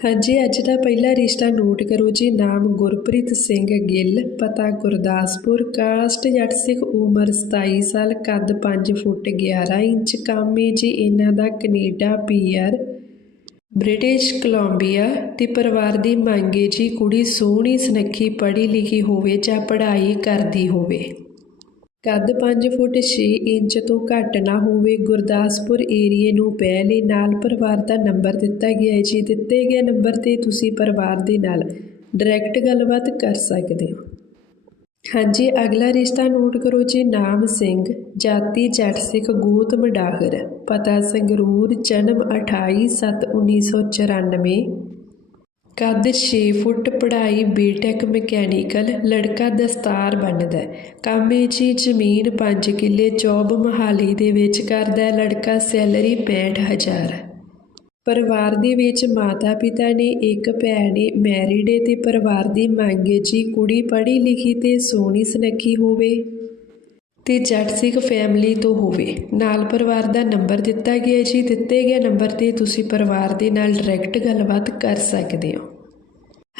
ਹਾਂਜੀ, ਅੱਜ ਦਾ ਪਹਿਲਾ ਰਿਸ਼ਤਾ ਨੋਟ ਕਰੋ ਜੀ। ਨਾਮ ਗੁਰਪ੍ਰੀਤ ਸਿੰਘ ਗਿੱਲ, ਪਤਾ ਗੁਰਦਾਸਪੁਰ। ਕਾਸਟ ਜੱਟ ਸਿੱਖ ਉਮਰ 27 ਸਾਲ, ਕੱਦ 5 ਫੁੱਟ 11 ਇੰਚ, ਕਾਮੇ ਜੀ ਇਹਨਾਂ ਦਾ ਕੈਨੇਡਾ, ਪੀਆਰ, ਬ੍ਰਿਟਿਸ਼ ਕੋਲੰਬੀਆ। ਤੇ ਪਰਿਵਾਰ ਦੀ ਮੰਗੇ ਜੀ, ਕੁੜੀ ਸੋਹਣੀ, ਸੁਨੱਖੀ, ਪੜ੍ਹੀ ਲਿਖੀ ਹੋਵੇ ਜਾਂ ਪੜ੍ਹਾਈ ਕਰਦੀ ਹੋਵੇ। ਕੱਦ 5 ਫੁੱਟ 6 ਇੰਚ ਤੋਂ ਘੱਟ ਨਾ ਹੋਵੇ, ਗੁਰਦਾਸਪੁਰ ਏਰੀਏ ਨੂੰ ਪਹਿਲੇ ਨਾਲ ਪਰਿਵਾਰ ਦਾ ਨੰਬਰ ਦਿੱਤਾ ਗਿਆ ਹੈ। ਜੀ ਦਿੱਤੇ ਗਏ ਨੰਬਰ ਤੇ ਤੁਸੀਂ ਪਰਿਵਾਰ ਦੇ ਨਾਲ ਡਾਇਰੈਕਟ ਗੱਲਬਾਤ ਕਰ ਸਕਦੇ ਹੋ। ਹਾਂਜੀ, ਅਗਲਾ ਰਿਸ਼ਤਾ ਨੋਟ ਕਰੋ ਜੀ। ਨਾਮ ਸਿੰਘ, ਜਾਤੀ ਜੱਟ ਸਿੱਖ ਗੋਤ ਮਡਾਗਰ ਪਤਾ ਸੰਗਰੂਰ, ਜਨਮ 28/7/1994 ਕੱਦ 6 ਫੁੱਟ, ਪੜ੍ਹਾਈ ਬੀਟੈਕ ਮਕੈਨੀਕਲ ਲੜਕਾ ਦਸਤਾਰ ਬੰਨਦਾ ਹੈ। ਜੀ ਜ਼ਮੀਨ 5 ਕਿੱਲੇ ਜੌਬ ਮਹਾਲੀ ਦੇ ਵਿੱਚ ਕਰਦਾ ਲੜਕਾ ਸੈਲਰੀ 65000 ਹੈ। ਪਰਿਵਾਰ ਦੇ ਵਿੱਚ ਮਾਤਾ ਪਿਤਾ ਨੇ ਇੱਕ ਭੈਣ ਹੈ ਮੈਰਿਡ ਹੈ ਤੇ ਪਰਿਵਾਰ ਦੀ ਮੰਗ ਹੈ ਜੀ ਕੁੜੀ ਪੜ੍ਹੀ ਲਿਖੀ ਤੇ ਸੋਹਣੀ ਸੁਨੱਖੀ ਹੋਵੇ ਤੇ ਜੱਟ ਸਿੱਖ ਫੈਮਿਲੀ ਤੋਂ ਹੋਵੇ। ਨਾਲ ਪਰਿਵਾਰ ਦਾ ਨੰਬਰ ਦਿੱਤਾ ਗਿਆ ਜੀ। ਦਿੱਤੇ ਗਏ ਨੰਬਰ ਤੇ ਤੁਸੀਂ ਪਰਿਵਾਰ ਦੇ ਨਾਲ ਡਾਇਰੈਕਟ ਗੱਲਬਾਤ ਕਰ ਸਕਦੇ ਹੋ।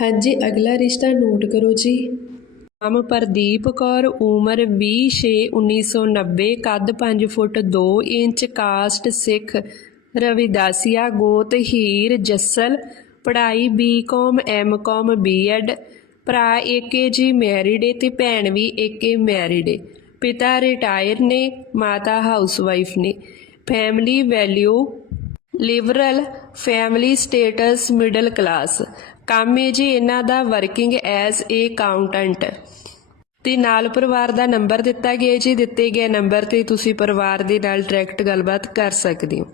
ਹਾਂਜੀ, ਅਗਲਾ ਰਿਸ਼ਤਾ ਨੋਟ ਕਰੋ ਜੀ। ਨਾਮ ਪ੍ਰਦੀਪ ਕੌਰ, ਉਮਰ 20/6/1990 ਕੱਦ 5 foot 2 inch, caste Sikh, Ravidasia, ਗੋਤ, ਹੀਰ, ਜੱਸਲ, ਪੜ੍ਹਾਈ ਬੀਕਾਮ ਐਮਕਾਮ ਬੀਐਡ ਭਰਾ ਏਕੇ ਜੀ ਮੈਰਿਡ ਏ ਤੇ ਭੈਣ ਵੀ ਏਕੇ ਮੈਰਿਡ ਏ। ਪਿਤਾ ਰਿਟਾਇਰ ਨੇ, ਮਾਤਾ ਹਾਊਸਵਾਈਫ ਨੇ। Family value liberal family status middle class ਕੰਮ ਹੈ ਜੀ ਇਹਨਾਂ ਦਾ ਵਰਕਿੰਗ ਐਜ਼ ਏ ਅਕਾਊਂਟੈਂਟ ਤੇ ਨਾਲ ਪਰਿਵਾਰ ਦਾ ਨੰਬਰ ਦਿੱਤਾ ਗਿਆ ਜੀ, ਦਿੱਤੇ ਗਏ ਨੰਬਰ ਤੇ ਤੁਸੀਂ ਪਰਿਵਾਰ ਦੇ ਨਾਲ ਡਾਇਰੈਕਟ ਗੱਲਬਾਤ ਕਰ ਸਕਦੇ ਹੋ।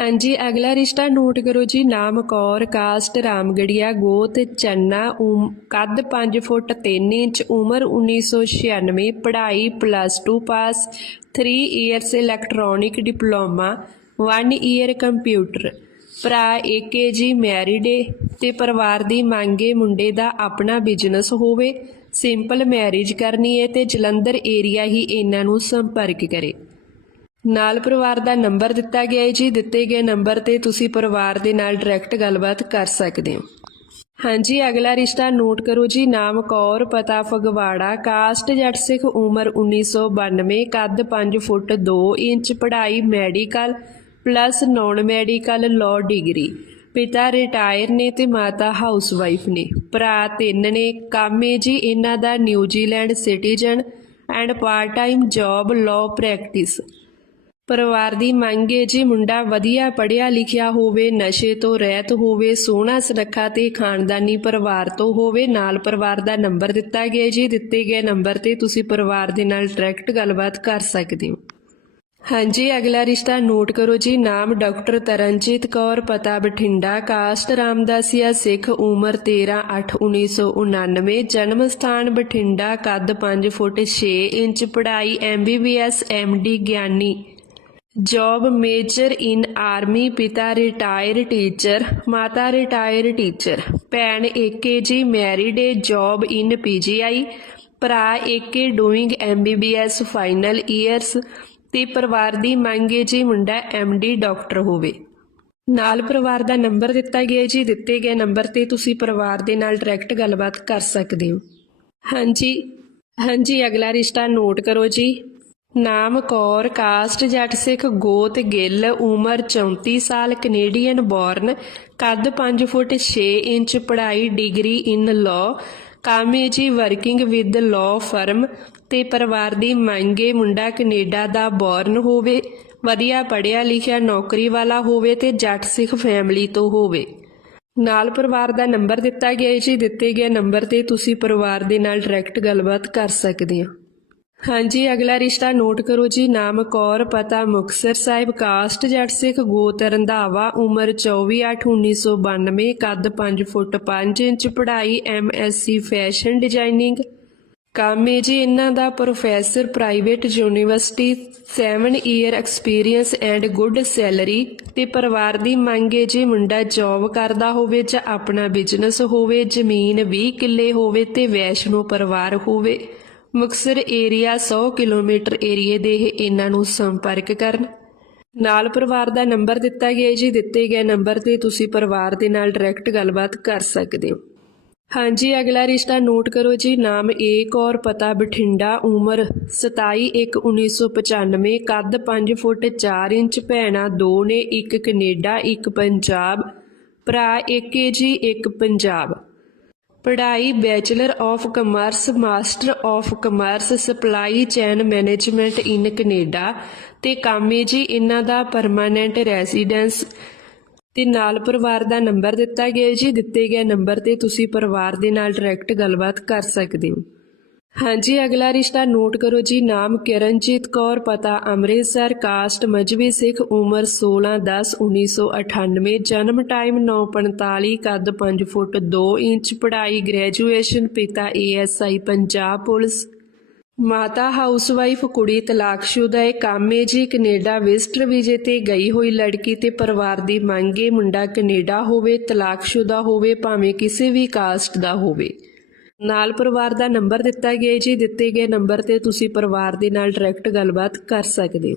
ਹਾਂਜੀ, ਅਗਲਾ ਰਿਸ਼ਤਾ ਨੋਟ ਕਰੋ ਜੀ। ਨਾਮ ਕੌਰ, ਕਾਸਟ ਰਾਮਗੜੀਆ, ਗੋਤ ਚੰਨਾ, ਉਮ- ਕੱਦ 5 ਫੁੱਟ 3 ਇੰਚ, ਉਮਰ 1996 ਪੜ੍ਹਾਈ plus 2 pass 3 years electronic diploma 1 year computer ਭਰਾ ਏਕੇ ਜੀ ਮੈਰਿਡ ਏ ਤੇ ਪਰਿਵਾਰ ਦੀ ਮੰਗੇ ਮੁੰਡੇ ਦਾ ਆਪਣਾ ਬਿਜ਼ਨਸ ਹੋਵੇ। ਸਿੰਪਲ ਮੈਰਿਜ ਕਰਨੀ ਏ ਤੇ ਜਲੰਧਰ ਏਰੀਆ ਹੀ ਇਹਨਾਂ ਨੂੰ ਸੰਪਰਕ ਕਰੇ। ਨਾਲ ਪਰਿਵਾਰ ਦਾ ਨੰਬਰ ਦਿੱਤਾ ਗਿਆ ਹੈ ਜੀ। ਦਿੱਤੇ ਗਏ ਨੰਬਰ ਤੇ ਤੁਸੀਂ ਪਰਿਵਾਰ ਦੇ ਨਾਲ ਡਾਇਰੈਕਟ ਗੱਲਬਾਤ ਕਰ ਸਕਦੇ ਹੋ। ਹਾਂਜੀ, ਅਗਲਾ ਰਿਸ਼ਤਾ ਨੋਟ ਕਰੋ ਜੀ। ਨਾਮ ਕੌਰ, ਪਤਾ ਫਗਵਾੜਾ, ਕਾਸਟ ਜੱਟ ਸਿੱਖ, ਉਮਰ 1992 ਕੱਦ 5 ਫੁੱਟ 2 ਇੰਚ, ਪੜ੍ਹਾਈ medical, plus non medical law degree ਪਿਤਾ ਰਿਟਾਇਰ ਨੇ ਤੇ ਮਾਤਾ ਹਾਊਸਵਾਈਫ ਨੇ। ਭਰਾ ਤਿੰਨ ਨੇ। ਕਾਮੇ ਜੀ ਇਹਨਾਂ ਦਾ New Zealand citizen and part time job law practice ਪਰਿਵਾਰ ਦੀ ਮੰਗ ਹੈ ਜੀ ਮੁੰਡਾ ਵਧੀਆ ਪੜ੍ਹਿਆ ਲਿਖਿਆ ਹੋਵੇ, ਨਸ਼ੇ ਤੋਂ ਰਹਿਤ ਹੋਵੇ, ਸੋਹਣਾ ਸੁਨੱਖਾ ਤੇ ਖਾਨਦਾਨੀ ਪਰਿਵਾਰ ਤੋਂ ਹੋਵੇ, ਨਾਲ ਪਰਿਵਾਰ ਦਾ ਨੰਬਰ ਦਿੱਤਾ ਗਿਆ ਜੀ, ਦਿੱਤੇ ਗਏ ਨੰਬਰ ਤੇ ਤੁਸੀਂ ਪਰਿਵਾਰ ਦੇ ਨਾਲ ਡਾਇਰੈਕਟ ਗੱਲਬਾਤ ਕਰ ਸਕਦੇ ਹੋ। ਹਾਂਜੀ, ਅਗਲਾ ਰਿਸ਼ਤਾ ਨੋਟ ਕਰੋ ਜੀ, ਨਾਮ ਡਾਕਟਰ ਤਰਨਜੀਤ ਕੌਰ, ਪਤਾ ਬਠਿੰਡਾ, ਕਾਸਟ ਰਾਮਦਾਸੀਆ, ਸਿੱਖ ਉਮਰ 13/8/1999 ਜਨਮ ਸਥਾਨ ਬਠਿੰਡਾ, ਕੱਦ 5 ਫੁੱਟ 6 ਇੰਚ, ਪੜ੍ਹਾਈ ਐਮਬੀਬੀਐਸ ਐਮਡੀ ਗਿਆਨੀ। ਜੌਬ ਮੇਜਰ ਇਨ ਆਰਮੀ, ਪਿਤਾ ਰਿਟਾਇਰ ਟੀਚਰ, ਮਾਤਾ ਰਿਟਾਇਰ ਟੀਚਰ। ਭੈਣ ਏਕੇ ਜੀ ਮੈਰਿਡ ਏ, ਜੌਬ ਇਨ ਪੀਜੀਆਈ ਭਰਾ ਏਕੇ ਡੂਇੰਗ ਐਮਬੀਬੀਐਸ ਫਾਈਨਲ ਈਅਰਸ ਤੇ ਪਰਿਵਾਰ ਦੀ ਮੰਗ ਏ ਜੀ ਮੁੰਡਾ ਐਮਡੀ ਡਾਕਟਰ ਹੋਵੇ। ਨਾਲ ਪਰਿਵਾਰ ਦਾ ਨੰਬਰ ਦਿੱਤਾ ਗਿਆ ਜੀ। ਦਿੱਤੇ ਗਏ ਨੰਬਰ ਤੇ ਤੁਸੀਂ ਪਰਿਵਾਰ ਦੇ ਨਾਲ ਡਾਇਰੈਕਟ ਗੱਲਬਾਤ ਕਰ ਸਕਦੇ ਹੋ। ਹਾਂਜੀ ਹਾਂਜੀ, ਅਗਲਾ ਰਿਸ਼ਤਾ ਨੋਟ ਕਰੋ ਜੀ। ਨਾਮ ਕੌਰ, ਕਾਸਟ ਜੱਟ ਸਿੱਖ ਗੋਤ ਗਿੱਲ, ਉਮਰ 34 ਸਾਲ ਕੈਨੇਡੀਅਨ ਬੋਰਨ ਕੱਦ 5 ਫੁੱਟ 6 ਇੰਚ, ਪੜ੍ਹਾਈ ਡਿਗਰੀ ਇਨ ਲਾਅ ਕਾਮੇਜੀ ਵਰਕਿੰਗ ਵਿਦ ਲਾਅ ਫਰਮ ਤੇ ਪਰਿਵਾਰ ਦੀ ਮੰਗੇ ਮੁੰਡਾ ਕੈਨੇਡਾ ਦਾ ਬੋਰਨ ਹੋਵੇ, ਵਧੀਆ ਪੜ੍ਹਿਆ ਲਿਖਿਆ ਨੌਕਰੀ ਵਾਲਾ ਹੋਵੇ ਤੇ ਜੱਟ ਸਿੱਖ ਫੈਮਿਲੀ ਤੋਂ ਹੋਵੇ। ਨਾਲ ਪਰਿਵਾਰ ਦਾ ਨੰਬਰ ਦਿੱਤਾ ਗਿਆ ਹੈ ਜੀ, ਦਿੱਤੇ ਗਏ ਨੰਬਰ ਤੇ ਤੁਸੀਂ ਪਰਿਵਾਰ ਦੇ ਨਾਲ ਡਾਇਰੈਕਟ ਗੱਲਬਾਤ ਕਰ ਸਕਦੇ ਹੋ। ਹਾਂਜੀ, ਅਗਲਾ ਰਿਸ਼ਤਾ ਨੋਟ ਕਰੋ ਜੀ। ਨਾਮ ਕੌਰ, ਪਤਾ ਮੁਕਤਸਰ ਸਾਹਿਬ, ਕਾਸਟ ਜੱਟ ਸਿੱਖ ਗੋਤ ਰੰਧਾਵਾ ਉਮਰ 24 8 1992 ਕੱਦ 5 ਫੁੱਟ 5 ਇੰਚ, ਪੜ੍ਹਾਈ ਐਮਐਸਸੀ ਫੈਸ਼ਨ ਡਿਜ਼ਾਈਨਿੰਗ। ਕੰਮ ਹੈ ਜੀ ਇਹਨਾਂ ਦਾ professor, private university 7 year experience and good salary ਤੇ ਪਰਿਵਾਰ ਦੀ ਮੰਗ ਹੈ ਜੀ ਮੁੰਡਾ ਜੌਬ ਕਰਦਾ ਹੋਵੇ ਜਾਂ ਆਪਣਾ ਬਿਜ਼ਨਸ ਹੋਵੇ, ਜ਼ਮੀਨ 20 ਕਿੱਲੇ ਹੋਵੇ ਤੇ ਵੈਸ਼ਨੋ ਪਰਿਵਾਰ ਹੋਵੇ। ਮੁਕਸਰ ਏਰੀਆ 100 ਕਿਲੋਮੀਟਰ ਏਰੀਏ ਦੇ ਇਹਨਾਂ ਨੂੰ ਸੰਪਰਕ ਕਰਨ। ਨਾਲ ਪਰਿਵਾਰ ਦਾ ਨੰਬਰ ਦਿੱਤਾ ਗਿਆ ਜੀ। ਦਿੱਤੇ ਗਏ ਨੰਬਰ ਤੇ ਤੁਸੀਂ ਪਰਿਵਾਰ ਦੇ ਨਾਲ ਡਾਇਰੈਕਟ ਗੱਲਬਾਤ ਕਰ ਸਕਦੇ ਹੋ। ਹਾਂਜੀ, ਅਗਲਾ ਰਿਸ਼ਤਾ ਨੋਟ ਕਰੋ ਜੀ। ਨਾਮ ਏਕ ਔਰ ਪਤਾ ਬਠਿੰਡਾ, ਉਮਰ 27/1/1995 ਕੱਦ 5 ਫੁੱਟ 4 ਇੰਚ, ਭੈਣਾ ਦੋ ਨੇ, ਇੱਕ ਕੈਨੇਡਾ, ਇੱਕ ਪੰਜਾਬ, ਭਰਾ ਇੱਕ ਹੈ ਜੀ, ਇੱਕ ਪੰਜਾਬ। ਪੜ੍ਹਾਈ bachelor of commerce master of commerce supply chain management in Canada ਤੇ ਕਾਮੇ ਜੀ ਇਹਨਾਂ ਦਾ ਪਰਮਾਨੈਂਟ ਰੈਜ਼ੀਡੈਂਸ ਤੇ ਨਾਲ ਪਰਿਵਾਰ ਦਾ ਨੰਬਰ ਦਿੱਤਾ ਗਿਆ ਜੀ। ਦਿੱਤੇ ਗਏ ਨੰਬਰ ਤੇ ਤੁਸੀਂ ਪਰਿਵਾਰ ਦੇ ਨਾਲ ਡਾਇਰੈਕਟ ਗੱਲਬਾਤ ਕਰ ਸਕਦੇ ਹੋ। ਹਾਂਜੀ, ਅਗਲਾ ਰਿਸ਼ਤਾ ਨੋਟ ਕਰੋ ਜੀ। ਨਾਮ ਕਿਰਨਜੀਤ ਕੌਰ, ਪਤਾ ਅੰਮ੍ਰਿਤਸਰ, ਕਾਸਟ ਮਜਬੀ ਸਿੱਖ, ਉਮਰ 16 10 1998 ਜਨਮ ਟਾਈਮ 9:45 ਕੱਦ 5 ਫੁੱਟ 2 ਇੰਚ, ਪੜ੍ਹਾਈ ਗ੍ਰੈਜੂਏਸ਼ਨ, ਪਿਤਾ ਏਐਸਆਈ ਪੰਜਾਬ ਪੁਲਿਸ। ਮਾਤਾ ਹਾਊਸਵਾਈਫ, ਕੁੜੀ ਤਲਾਕਸ਼ੁਦਾ ਹੈ ਕਾਮੇ ਜੀ। ਕੈਨੇਡਾ ਵਿਜ਼ਟਰ ਵੀਜ਼ੇ ਤੇ ਗਈ ਹੋਈ ਲੜਕੀ ਤੇ ਪਰਿਵਾਰ ਦੀ ਮੰਗ ਮੰਗੇ ਮੁੰਡਾ ਕੈਨੇਡਾ ਹੋਵੇ, ਤਲਾਕਸ਼ੁਦਾ ਹੋਵੇ, ਭਾਵੇਂ ਕਿਸੇ ਵੀ ਕਾਸਟ ਦਾ ਹੋਵੇ। ਨਾਲ ਪਰਿਵਾਰ ਦਾ ਨੰਬਰ ਦਿੱਤਾ ਗਿਆ ਜੀ। ਦਿੱਤੇ ਗਏ ਨੰਬਰ ਤੇ ਤੁਸੀਂ ਪਰਿਵਾਰ ਦੇ ਨਾਲ ਡਾਇਰੈਕਟ ਗੱਲਬਾਤ ਕਰ ਸਕਦੇ ਹੋ।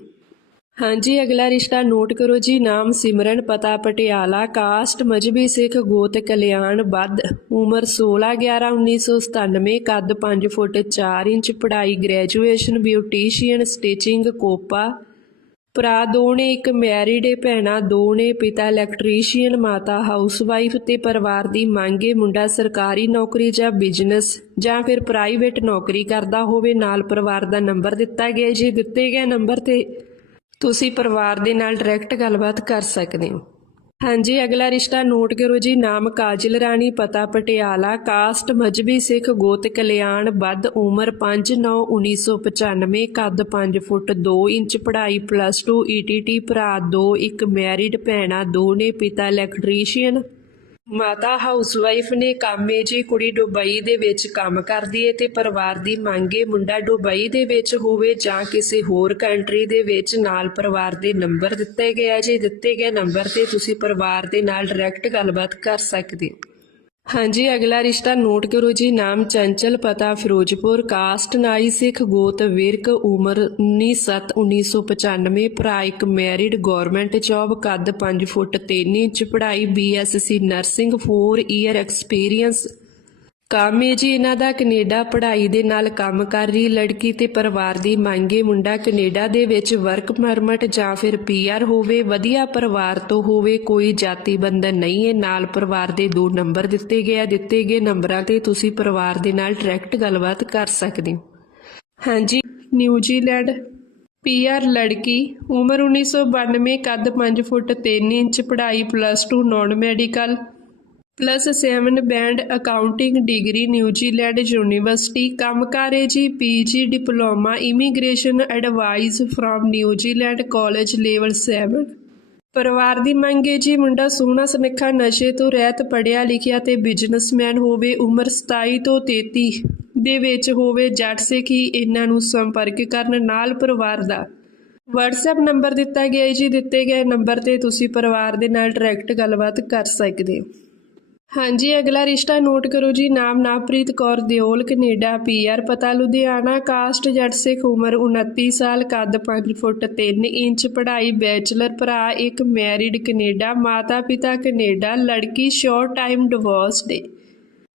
ਹਾਂਜੀ, ਅਗਲਾ ਰਿਸ਼ਤਾ ਨੋਟ ਕਰੋ ਜੀ। ਨਾਮ ਸਿਮਰਨ, ਪਤਾ ਪਟਿਆਲਾ ਕਾਸਟ ਮਜਬੀ ਸਿੱਖ, ਗੋਤ, ਕਲਿਆਣ ਬੱਧ ਉਮਰ 16 11 1997 ਕੱਦ 5 ਫੁੱਟ 4 ਇੰਚ, ਪੜ੍ਹਾਈ ਗ੍ਰੈਜੂਏਸ਼ਨ ਬਿਊਟੀਸ਼ੀਅਨ ਸਟਿਚਿੰਗ ਕੋਪਾ ਭਰਾ ਦੋ ਨੇ ਇੱਕ ਮੈਰਿਡ ਏ ਭੈਣਾ ਦੋ ਨੇ ਪਿਤਾ ਇਲੈਕਟ੍ਰੀਸ਼ੀਅਨ ਮਾਤਾ ਹਾਊਸਵਾਈਫ ਤੇ ਪਰਿਵਾਰ ਦੀ ਮੰਗੇ ਮੁੰਡਾ ਸਰਕਾਰੀ ਨੌਕਰੀ ਜਾਂ ਬਿਜ਼ਨਸ ਜਾਂ ਫਿਰ ਪ੍ਰਾਈਵੇਟ ਨੌਕਰੀ ਕਰਦਾ ਹੋਵੇ, ਨਾਲ ਪਰਿਵਾਰ ਦਾ ਨੰਬਰ ਦਿੱਤਾ ਗਿਆ। ਜੇ ਦਿੱਤੇ ਗਏ ਨੰਬਰ ਤੇ ਤੁਸੀਂ ਪਰਿਵਾਰ ਦੇ ਨਾਲ ਡਾਇਰੈਕਟ ਗੱਲਬਾਤ ਕਰ ਸਕਦੇ ਹੋ। ਹਾਂਜੀ, ਅਗਲਾ ਰਿਸ਼ਤਾ ਨੋਟ ਕਰੋ ਜੀ। ਨਾਮ ਕਾਜਲ ਰਾਣੀ, ਪਤਾ ਪਟਿਆਲਾ, ਕਾਸਟ ਮਜਬੀ ਸਿੱਖ ਗੋਤ ਕਲਿਆਣ ਬੱਧ ਉਮਰ 5/9/1995 ਕੱਦ 5 ਫੁੱਟ 2 ਇੰਚ, ਪੜ੍ਹਾਈ ਪਲੱਸ 2 ਈਟੀਟੀ ਭਰਾ ਦੋ, ਇੱਕ ਮੈਰਿਡ ਭੈਣਾ ਦੋ ਨੇ, ਪਿਤਾ ਇਲੈਕਟ੍ਰੀਸ਼ੀਅਨ ਮਾਤਾ ਹਾਊਸਵਾਈਫ ਨੇ ਕਾਮੇ ਜੀ ਕੁੜੀ ਦੁਬਈ ਦੇ ਵਿੱਚ ਕੰਮ ਕਰਦੀ ਏ ਤੇ ਪਰਿਵਾਰ ਦੀ ਮੰਗੇ ਮੁੰਡਾ ਦੁਬਈ ਦੇ ਵਿੱਚ ਹੋਵੇ ਜਾਂ ਕਿਸੇ ਹੋਰ ਕੰਟਰੀ ਦੇ ਵਿੱਚ, ਨਾਲ ਪਰਿਵਾਰ ਦੇ ਨੰਬਰ ਦਿੱਤੇ ਗਏ ਆ। ਜੀ ਦਿੱਤੇ ਗਏ ਨੰਬਰ ਤੇ ਤੁਸੀਂ ਪਰਿਵਾਰ ਦੇ ਨਾਲ ਡਾਇਰੈਕਟ ਗੱਲਬਾਤ ਕਰ ਸਕਦੇ ਹੋ। ਹਾਂਜੀ, ਅਗਲਾ ਰਿਸ਼ਤਾ ਨੋਟ ਕਰੋ ਜੀ। ਨਾਮ ਚੰਚਲ, ਪਤਾ ਫਿਰੋਜ਼ਪੁਰ। ਕਾਸਟ ਨਾਈ ਸਿੱਖ ਗੋਤ ਵਿਰਕ ਉਮਰ 19/7/1995 ਭਰਾ ਇੱਕ ਮੈਰਿਡ ਗਵਰਨਮੈਂਟ ਜੌਬ, ਕੱਦ 5 ਫੁੱਟ 3 ਇੰਚ, ਪੜ੍ਹਾਈ ਬੀਐਸਸੀ ਨਰਸਿੰਗ 4 ਈਅਰ ਐਕਸਪੀਰੀਅੰਸ ਕੰਮ ਹੈ ਜੀ, ਇਹਨਾਂ ਦਾ ਕੈਨੇਡਾ ਪੜ੍ਹਾਈ ਦੇ ਨਾਲ ਕੰਮ ਕਰ ਰਹੀ ਲੜਕੀ ਤੇ ਪਰਿਵਾਰ ਦੀ ਮੰਗੇ ਮੁੰਡਾ ਕੈਨੇਡਾ ਦੇ ਵਿੱਚ ਵਰਕ ਪਰਮਿਟ ਜਾਂ ਫਿਰ ਪੀਆਰ ਹੋਵੇ, ਵਧੀਆ ਪਰਿਵਾਰ ਤੋਂ ਹੋਵੇ, ਕੋਈ ਜਾਤੀ ਬੰਧਨ ਨਹੀਂ ਹੈ। ਨਾਲ ਪਰਿਵਾਰ ਦੇ ਦੋ ਨੰਬਰ ਦਿੱਤੇ ਗਏ ਆ। ਦਿੱਤੇ ਗਏ ਨੰਬਰਾਂ ਤੇ ਤੁਸੀਂ ਪਰਿਵਾਰ ਦੇ ਨਾਲ ਡਾਇਰੈਕਟ ਗੱਲਬਾਤ ਕਰ ਸਕਦੇ ਹੋ। ਹਾਂਜੀ ਨਿਊਜ਼ੀਲੈਂਡ ਪੀਆਰ ਲੜਕੀ, ਉਮਰ 1992 ਕੱਦ 5 ਫੁੱਟ 3 ਇੰਚ, ਪੜ੍ਹਾਈ plus 2 non medical plus 7 band accounting degree New Zealand university ਕੰਮਕਾਰੇ ਜੀ। P G diploma immigration advice from New Zealand college level 7 ਪਰਿਵਾਰ ਦੀ ਮੰਗ ਮੰਗੇ ਜੀ, ਮੁੰਡਾ ਸੋਹਣਾ ਸੁਨੱਖਾ, ਨਸ਼ੇ ਤੋਂ ਰਹਿਤ ਪੜਿਆ ਲਿਖਿਆ ਤੇ ਬਿਜ਼ਨਸਮੈਨ ਹੋਵੇ, ਉਮਰ 27 ਤੋਂ 33 ਦੇ ਵਿੱਚ ਹੋਵੇ, ਜੱਟ ਸਿੱਖ ਹੀ ਇਹਨਾਂ ਨੂੰ ਸੰਪਰਕ ਕਰਨ ਨਾਲ ਪਰਿਵਾਰ ਦਾ। WhatsApp ਨੰਬਰ ਦਿੱਤਾ ਗਿਆ ਹੈ ਜੀ, ਦਿੱਤੇ ਗਏ ਨੰਬਰ ਤੇ ਤੁਸੀਂ ਪਰਿਵਾਰ ਦੇ ਨਾਲ ਡਾਇਰੈਕਟ ਗੱਲਬਾਤ ਕਰ ਸਕਦੇ ਹੋ। ਹਾਂਜੀ, ਅਗਲਾ ਰਿਸ਼ਤਾ ਨੋਟ ਕਰੋ ਜੀ। ਨਾਮ ਨਾਪ੍ਰੀਤ ਕੌਰ ਦਿਓਲ, ਕੈਨੇਡਾ ਪੀਆਰ ਪਤਾ ਲੁਧਿਆਣਾ, ਕਾਸਟ ਜੱਟ ਸਿੱਖ ਉਮਰ 29 ਸਾਲ, ਕੱਦ 5 ਫੁੱਟ 3 ਇੰਚ, ਪੜ੍ਹਾਈ ਬੈਚਲਰ ਭਰਾ, ਇੱਕ ਮੈਰਿਡ ਕੈਨੇਡਾ, ਮਾਤਾ ਪਿਤਾ ਕੈਨੇਡਾ, ਲੜਕੀ ਸ਼ੋਰਟ ਟਾਈਮ ਡਿਵੋਰਸਡ ਦੇ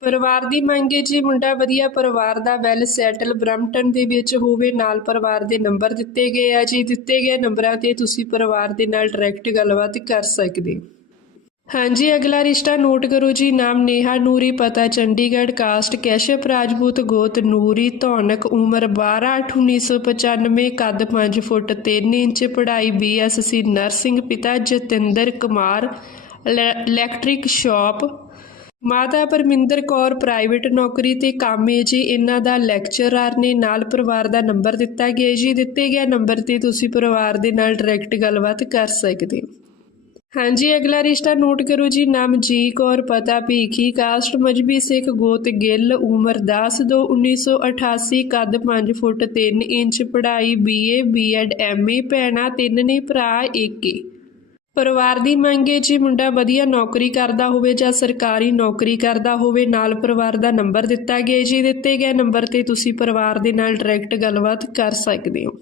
ਪਰਿਵਾਰ ਦੀ ਮੰਗ ਹੈ ਜੀ, ਮੁੰਡਾ ਵਧੀਆ ਪਰਿਵਾਰ ਦਾ ਵੈਲ ਸੈਟਲ ਬ੍ਰਮਟਨ ਦੇ ਵਿੱਚ ਹੋਵੇ, ਨਾਲ ਪਰਿਵਾਰ ਦੇ ਨੰਬਰ ਦਿੱਤੇ ਗਏ ਆ ਜੀ। ਦਿੱਤੇ ਗਏ ਨੰਬਰਾਂ ਤੇ ਤੁਸੀਂ ਪਰਿਵਾਰ ਦੇ ਨਾਲ ਡਾਇਰੈਕਟ ਗੱਲਬਾਤ ਕਰ ਸਕਦੇ ਹੋ। ਹਾਂਜੀ, ਅਗਲਾ ਰਿਸ਼ਤਾ ਨੋਟ ਕਰੋ ਜੀ। ਨਾਮ ਨੇਹਾ ਨੂਰੀ, ਪਤਾ ਚੰਡੀਗੜ੍ਹ। ਕਾਸਟ ਕੈਸ਼ਪ, ਰਾਜਪੂਤ ਗੋਤ ਨੂਰੀ ਧੌਨਕ ਉਮਰ 12/8/1995 ਕੱਦ 5 ਫੁੱਟ 3 ਇੰਚ, ਪੜ੍ਹਾਈ ਬੀਐਸਸੀ ਨਰਸਿੰਗ ਪਿਤਾ ਜਤਿੰਦਰ ਕੁਮਾਰ ਇਲੈ- ਇਲੈਕਟ੍ਰਿਕ ਸ਼ਾਪ। ਮਾਤਾ ਪਰਮਿੰਦਰ ਕੌਰ, ਪ੍ਰਾਈਵੇਟ ਨੌਕਰੀ ਤੇ ਕੰਮ ਹੈ ਜੀ। ਇਹਨਾਂ ਦਾ ਲੈਕਚਰਰ ਨੇ ਨਾਲ ਪਰਿਵਾਰ ਦਾ ਨੰਬਰ ਦਿੱਤਾ ਗਿਆ ਜੀ। ਦਿੱਤੇ ਗਿਆ ਨੰਬਰ ਤੇ ਤੁਸੀਂ ਪਰਿਵਾਰ ਦੇ ਨਾਲ ਡਾਇਰੈਕਟ ਗੱਲਬਾਤ ਕਰ ਸਕਦੇ ਹੋ। ਹਾਂਜੀ, ਅਗਲਾ ਰਿਸ਼ਤਾ ਨੋਟ ਕਰੋ ਜੀ। ਨਾਮ ਜੀ ਕੌਰ, ਪਤਾ ਭੀਖੀ, ਕਾਸਟ ਮਜਬੀ, ਸਿੱਖ ਗੋਤ ਗਿੱਲ, ਉਮਰ 10 ਦੋ 1988 ਕੱਦ 5 ਫੁੱਟ 3 ਇੰਚ, ਪੜ੍ਹਾਈ ਬੀਏ, ਬੀਐਡ, ਐਮਏ, ਭੈਣਾਂ ਤਿੰਨ ਨੇ, ਭਰਾ ਇੱਕ ਏ। ਪਰਿਵਾਰ ਦੀ ਮੰਗ ਹੈ ਜੀ, ਮੁੰਡਾ ਵਧੀਆ ਨੌਕਰੀ ਕਰਦਾ ਹੋਵੇ ਜਾਂ ਸਰਕਾਰੀ ਨੌਕਰੀ ਕਰਦਾ ਹੋਵੇ, ਨਾਲ ਪਰਿਵਾਰ ਦਾ ਨੰਬਰ ਦਿੱਤਾ ਗਿਆ ਜੀ। ਦਿੱਤੇ ਗਏ ਨੰਬਰ ਤੇ ਤੁਸੀਂ ਪਰਿਵਾਰ ਦੇ ਨਾਲ ਡਾਇਰੈਕਟ ਗੱਲਬਾਤ ਕਰ ਸਕਦੇ ਹੋ।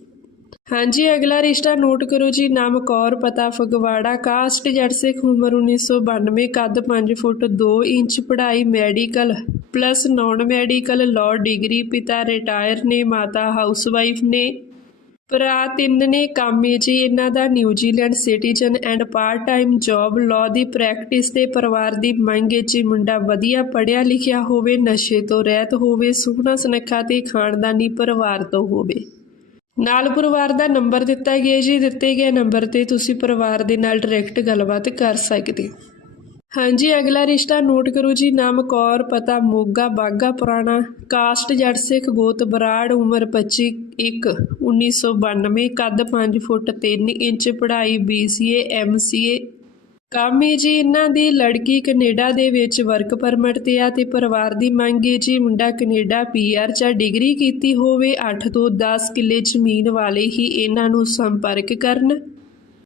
ਹਾਂਜੀ, ਅਗਲਾ ਰਿਸ਼ਤਾ ਨੋਟ ਕਰੋ ਜੀ, ਨਾਮ ਕੌਰ, ਪਤਾ ਫਗਵਾੜਾ, ਕਾਸਟ ਜੱਟ ਸਿੱਖ, ਉਮਰ 1992 ਕੱਦ 5 ਫੁੱਟ 2 ਇੰਚ, ਪੜ੍ਹਾਈ medical, plus non medical law degree, ਪਿਤਾ ਰਿਟਾਇਰ ਨੇ, ਮਾਤਾ ਹਾਊਸਵਾਈਫ ਨੇ। ਭਰਾ ਤਿੰਨ ਨੇ, ਕੰਮ ਹੈ ਜੀ, ਇਹਨਾਂ ਦਾ New Zealand citizen and part time job law the practice ਤੇ ਪਰਿਵਾਰ ਦੀ ਮੰਗ ਹੈ ਜੀ, ਮੁੰਡਾ ਵਧੀਆ ਪੜ੍ਹਿਆ ਲਿਖਿਆ ਹੋਵੇ, ਨਸ਼ੇ ਤੋਂ ਰਹਿਤ ਹੋਵੇ ਸੋਹਣਾ ਸੁਨੱਖਾ ਤੇ ਖਾਨਦਾਨੀ ਪਰਿਵਾਰ ਤੋਂ ਹੋਵੇ। ਨਾਲ ਪਰਿਵਾਰ ਦਾ ਨੰਬਰ ਦਿੱਤਾ ਗਿਆ ਜੀ, ਦਿੱਤੇ ਗਏ ਨੰਬਰ ਤੇ ਤੁਸੀਂ ਪਰਿਵਾਰ ਦੇ ਨਾਲ ਡਾਇਰੈਕਟ ਗੱਲਬਾਤ ਕਰ ਸਕਦੇ ਹੋ। ਹਾਂਜੀ, ਅਗਲਾ ਰਿਸ਼ਤਾ ਨੋਟ ਕਰੋ ਜੀ, ਨਾਮ ਕੌਰ, ਪਤਾ ਮੋਗਾ, ਬਾਗਾ ਪੁਰਾਣਾ, ਕਾਸਟ ਜੱਟ ਸਿੱਖ, ਗੋਤ ਬਰਾੜ, ਉਮਰ 25 1 1992 ਕੱਦ 5 ਫੁੱਟ 3 ਇੰਚ, ਪੜ੍ਹਾਈ BCA MCA ਕੰਮ ਹੈ ਜੀ ਇਹਨਾਂ ਦੀ ਲੜਕੀ ਕੈਨੇਡਾ ਦੇ ਵਿੱਚ ਵਰਕ ਪਰਮਿਟ ਤੇ ਆ ਤੇ ਪਰਿਵਾਰ ਦੀ ਮੰਗ ਹੈ ਜੀ ਮੁੰਡਾ ਕੈਨੇਡਾ ਪੀਆਰ ਜਾਂ ਡਿਗਰੀ ਕੀਤੀ ਹੋਵੇ 8 ਤੋਂ 10 ਕਿੱਲੇ ਜ਼ਮੀਨ ਵਾਲੇ ਹੀ ਇਹਨਾਂ ਨੂੰ ਸੰਪਰਕ ਕਰਨ।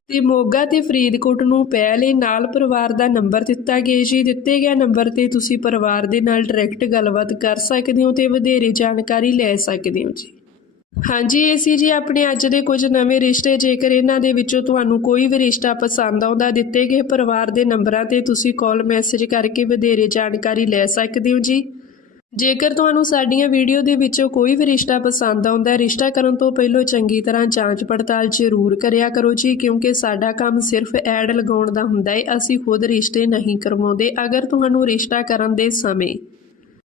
ਤੇ ਮੋਗਾ ਤੇ ਫਰੀਦਕੋਟ ਨੂੰ ਪਹਿਲੇ ਨਾਲ ਪਰਿਵਾਰ ਦਾ ਨੰਬਰ ਦਿੱਤਾ ਗਿਆ ਜੀ। ਦਿੱਤੇ ਗਿਆ ਨੰਬਰ ਤੇ ਤੁਸੀਂ ਪਰਿਵਾਰ ਦੇ ਨਾਲ ਡਾਇਰੈਕਟ ਗੱਲਬਾਤ ਕਰ ਸਕਦੇ ਹੋ ਤੇ ਵਧੇਰੇ ਜਾਣਕਾਰੀ ਲੈ ਸਕਦੇ ਹੋ ਜੀ। ਹਾਂਜੀ ਇਹ ਸੀ ਜੀ, ਆਪਣੇ ਅੱਜ ਦੇ ਕੁਝ ਨਵੇਂ ਰਿਸ਼ਤੇ, ਜੇਕਰ ਇਹਨਾਂ ਦੇ ਵਿੱਚੋਂ ਤੁਹਾਨੂੰ ਕੋਈ ਵੀ ਰਿਸ਼ਤਾ ਪਸੰਦ ਆਉਂਦਾ ਦਿੱਤੇ ਗਏ ਪਰਿਵਾਰ ਦੇ ਨੰਬਰਾਂ ਤੇ ਤੁਸੀਂ ਕਾਲ ਮੈਸੇਜ ਕਰਕੇ ਵਧੇਰੇ ਜਾਣਕਾਰੀ ਲੈ ਸਕਦੇ ਹੋ ਜੀ। ਜੇਕਰ ਤੁਹਾਨੂੰ ਸਾਡੀਆਂ ਵੀਡੀਓ ਦੇ ਵਿੱਚੋਂ ਕੋਈ ਵੀ ਰਿਸ਼ਤਾ ਪਸੰਦ ਆਉਂਦਾ, ਰਿਸ਼ਤਾ ਕਰਨ ਤੋਂ ਪਹਿਲਾਂ ਚੰਗੀ ਤਰ੍ਹਾਂ ਜਾਂਚ ਪੜਤਾਲ ਜ਼ਰੂਰ ਕਰਿਆ ਕਰੋ ਜੀ, ਕਿਉਂਕਿ ਸਾਡਾ ਕੰਮ ਸਿਰਫ ਐਡ ਲਗਾਉਣ ਦਾ ਹੁੰਦਾ ਹੈ ਅਸੀਂ ਖੁਦ ਰਿਸ਼ਤੇ ਨਹੀਂ ਕਰਵਾਉਂਦੇ, ਅਗਰ ਤੁਹਾਨੂੰ ਰਿਸ਼ਤਾ ਕਰਨ ਦੇ ਸਮੇਂ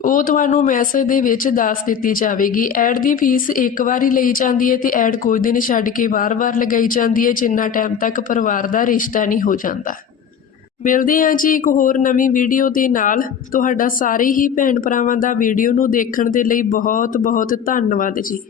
ਉਹ ਤੁਹਾਨੂੰ ਮੈਸੇਜ ਦੇ ਵਿੱਚ ਦੱਸ ਦਿੱਤੀ ਜਾਵੇਗੀ। ਐਡ ਦੀ ਫੀਸ ਇੱਕ ਵਾਰੀ ਲਈ ਜਾਂਦੀ ਹੈ ਤੇ ਐਡ ਕੁਝ ਦਿਨ ਛੱਡ ਕੇ ਵਾਰ-ਵਾਰ ਲਗਾਈ ਜਾਂਦੀ ਹੈ, ਜਿੰਨਾ ਟਾਈਮ ਤੱਕ ਪਰਿਵਾਰ ਦਾ ਰਿਸ਼ਤਾ ਨਹੀਂ ਹੋ ਜਾਂਦਾ। ਮਿਲਦੇ ਹਾਂ ਜੀ ਇੱਕ ਹੋਰ ਨਵੀਂ ਵੀਡੀਓ ਦੇ ਨਾਲ। ਤੁਹਾਡਾ ਸਾਰੇ ਹੀ ਭੈਣ ਭਰਾਵਾਂ ਦਾ ਵੀਡੀਓ ਨੂੰ ਦੇਖਣ ਦੇ ਲਈ ਬਹੁਤ ਬਹੁਤ ਧੰਨਵਾਦ ਜੀ।